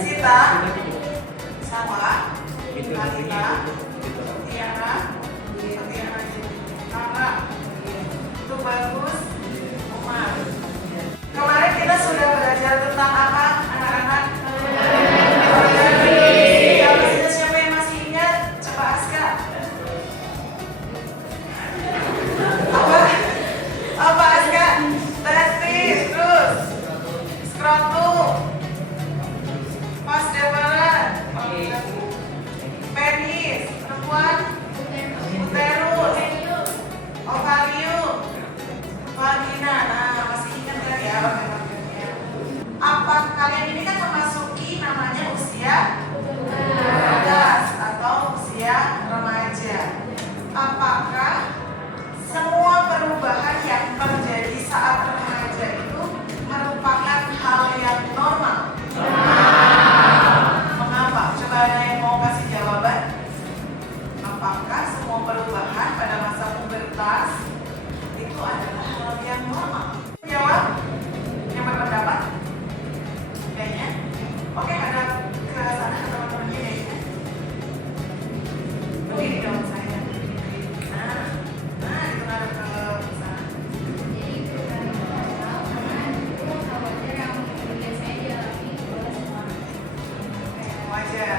Sita, Sawa, Kalita, Tiara, Kakak, itu bagus, Umar. Kemarin kita sudah belajar tentang apa, anak-anak? Siapa yang masih ingat? Coba Aska. Apa Aska? Testis, terus skrotum, pas depan, penis, perempuan, uterus, ovarium, vagina. Nah, masih ingat kan ya organ-organnya? Apa kalian ini kan memasuki namanya usia 12 atau usia remaja. Apakah semua perubahan yang terjadi saat remaja itu merupakan hal yang normal? Mengapa? Coba ada yang mau kasih jawaban. Apakah semua perubahan pada masa pubertas itu adalah hal yang normal? Jawab. Yang berpendapat? Kayaknya. Oke, ada ke sana ke teman-temannya kayaknya. Begini dong saya. Nah, itu ada ke sana. Wajar.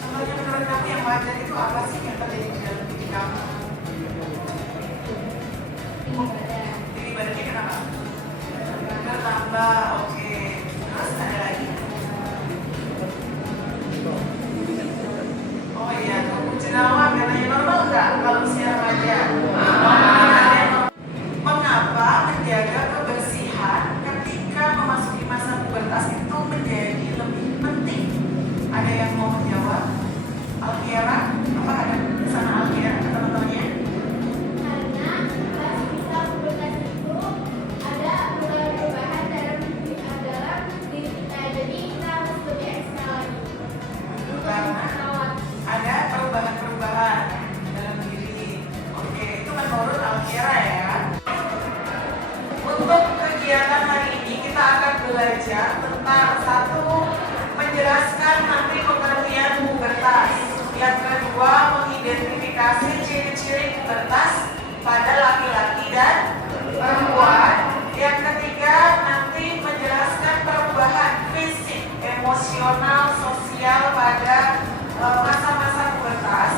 Contohnya menurut kamu yang wajar itu apa sih yang terjadi di dalam diri kamu? Tinggi badannya kenapa? Bertambah, oke. Terus ada lagi? Oh iya, tubuh jerawat katanya normal nggak kalau usia remaja? Mengapa menjaga kebersihan ketika memasuki masa pubertas itu menjadi lebih penting? Ada yang mau menjawab? Alkiara, apa ada di sana Alkiara ke teman-temannya? Karena pas kita pubertas itu ada perubahan dalam diri kita, jadi kita harus lebih ekstra lagi. Karena ada perubahan-perubahan dalam diri. Oke, itu menurut Alkiara ya. Untuk kegiatan hari ini kita akan belajar tentang satu, menjelaskan arti pengertian pubertas. Yang kedua, mengidentifikasi ciri-ciri pubertas pada laki-laki dan perempuan. Yang ketiga, nanti menjelaskan perubahan fisik, emosional, sosial pada masa-masa pubertas.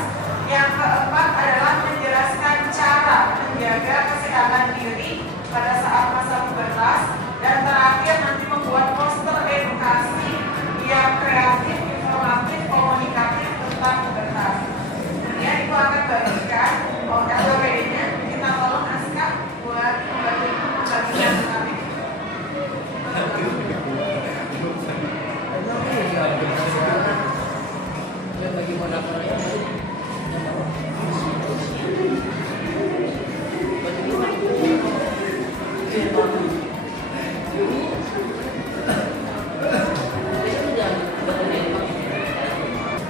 Yang keempat adalah menjelaskan cara menjaga kesehatan diri pada saat masa pubertas. Dan terakhir nanti membuat poster edukasi yang kreatif, informatif, komunikatif tentang pubertas. Kemudian itu akan bagikan LPD-nya. Kita tolong Aska buat membagikan tentang ini.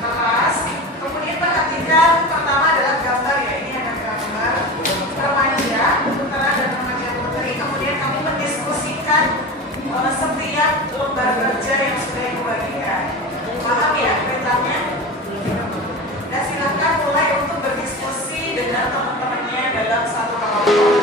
Kelas, kemudian perhatikan pertama adalah gambar ya, ini ada gambar remaja putra dan remaja putri. Kemudian kamu mendiskusikan setiap lembar kerja yang sudah ibu bagikan. Paham ya perintahnya? Dan silakan mulai untuk berdiskusi dengan teman-temannya dalam satu kelompok.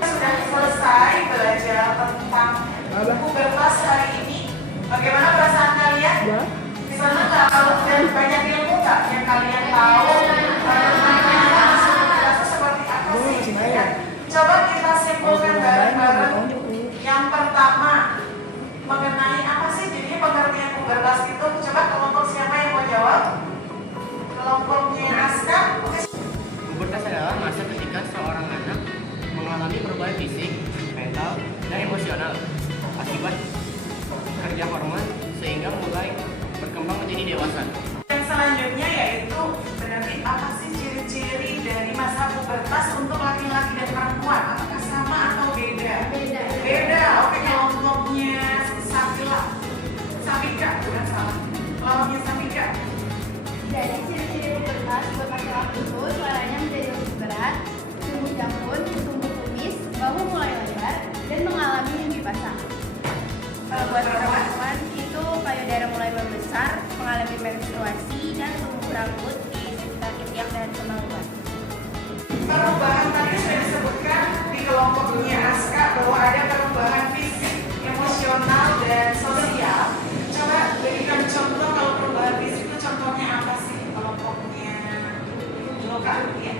Sudah selesai belajar tentang pubertas hari ini. Bagaimana perasaan kalian? Di sana nggak kalau banyak ilmu nggak yang kalian tahu? Seperti apa sih? Ya. Coba kita simpulkan bareng-bareng. Yang pertama, mengenai apa sih jadinya pengertian pubertas itu? Coba kelompok siapa yang mau jawab? Kelompoknya Aska. Pubertas adalah masa ketika seorang anak mengalami perubahan fisik, mental, dan emosional akibat kerja hormon sehingga mulai berkembang menjadi dewasa. Yang selanjutnya yaitu berarti apa sih ciri-ciri dari masa pubertas untuk laki-laki dan perempuan? Apakah sama atau beda? Beda. Oke, kelompoknya Safika, bukan salah. Kelompoknya Safika. Jadi ciri-ciri pubertas buat laki-laki itu suaranya menjadi lebih berat, tumbuh jangkut, tumbuh kumis, bahu mulai lebar, dan mengalami mimpi basah. Kalau buat perempuan itu payudara mulai membesar, mengalami menstruasi, dan tumbuh rambut di sekitar ketiak dan kemaluan. Perubahan tadi sudah disebutkan di kelompoknya Aska bahwa ada perubahan fisik, emosional, dan sosial. Coba berikan contoh kalau perubahan fisik itu contohnya apa sih? Kelompoknya Loka, ya?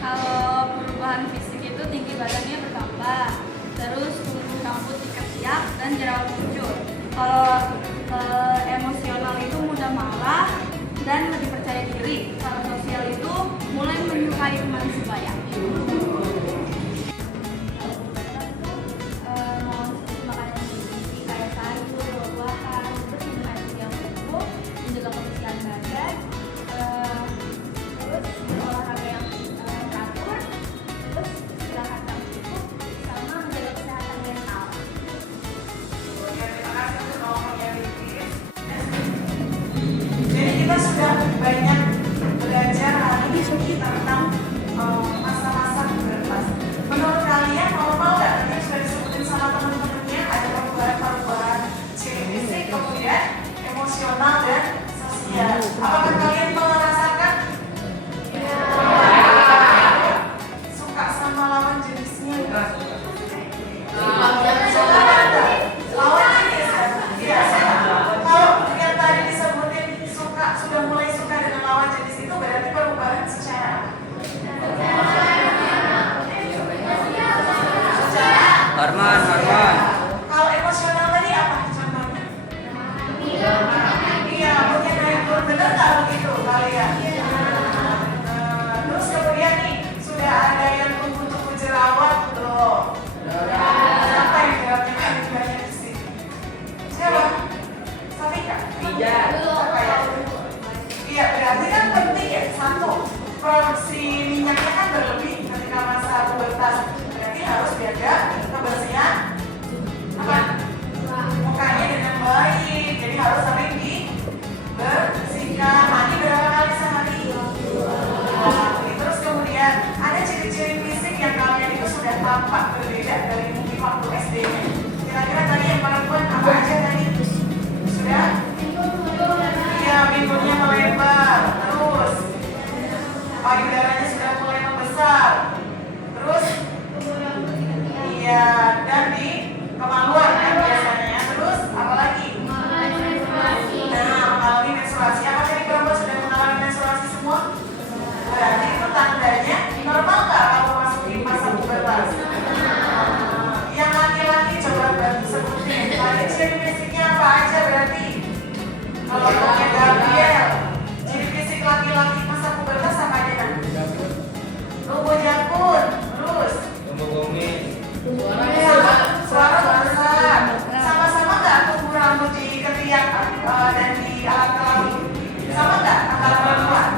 Kalau perubahan fisik itu tinggi badannya bertambah, terus tumbuh rambut di ketiak dan jerawat muncul. Kalau emosional itu mudah marah dan lebih percaya diri. Kalau sosial itu mulai menyukai teman sebaya. Mengonsumsi makanan bergizi kayak sayur, buah-buahan, terus minum air putih yang cukup, menjaga kebersihan badan, terus olahraga yang teratur, terus istirahat yang cukup, sama menjaga kesehatan mental. Ya, terima kasih untuk kelompoknya Litis. Jadi kita sudah banyak belajar hari ini tentang masa-masa pubertas. Menurut kalian normal nggak? Tadi sudah disebutin sama teman-temannya ada perubahan-perubahan ciri fisik, kemudian emosional dan sosial. Apakah kalian merasakan? Suka sama lawan jenisnya? Lawan jenis? Iya. Kalau yang tadi disebutin sudah mulai suka dengan lawan jenis itu berarti perubahan secara Hormon. kalau emosional tadi apa contohnya? Iya, mungkin naik turun, bener nggak begitu kalian? Terus kemudian nih sudah ada yang tumbuh jerawat loh. Siapa yang jerawatnya paling banyak di sini? Siapa? Safika? Tidak. Siapa ya? Iya, berarti kan penting ya, satu, produksi minyaknya kan berlebih ketika masa pubertas. Berarti harus jaga kebersihan apa? Mukanya dengan baik, jadi harus sering dibersihkan. Mandi berapa kali sehari? Terus kemudian ada ciri-ciri fisik yang kalian itu sudah tampak berbeda dari mungkin waktu SD-nya. Kira-kira tadi yang perempuan apa aja tadi? Sudah? Iya, pinggulnya melebar, terus payudaranya sudah mulai membesar, terus iya, dan di kemaluan kan biasanya. Terus apa lagi? Nah, mengalami menstruasi. Apa tadi perempuan sudah mengalami menstruasi semua? Berarti itu tandanya normal nggak kalau masukin masa pubertas? Yang laki-laki coba bantu sebutin. Tadi ciri fisiknya apa aja berarti? Kalau punya Gabriel, ciri fisik laki-laki masa pubertas apa aja kan? Tumbuh jangkut, terus suara besar, sama-sama nggak tumbuh rambut di ketiak dan di alat kelamin? Sama nggak antara perempuan?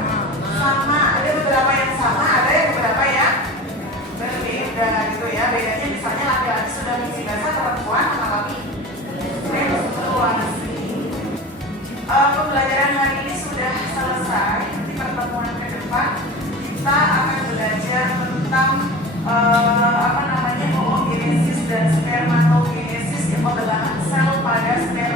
Sama, ada beberapa yang sama, ada yang beberapa yang berbeda gitu ya. Bedanya misalnya laki-laki sudah mengisi basah, perempuan mengalami menstruasi. Pembelajaran hari ini sudah selesai. Nanti pertemuan ke depan kita akan belajar tentang oogenesis dan spermatogenesis, pembelahan sel pada sperma.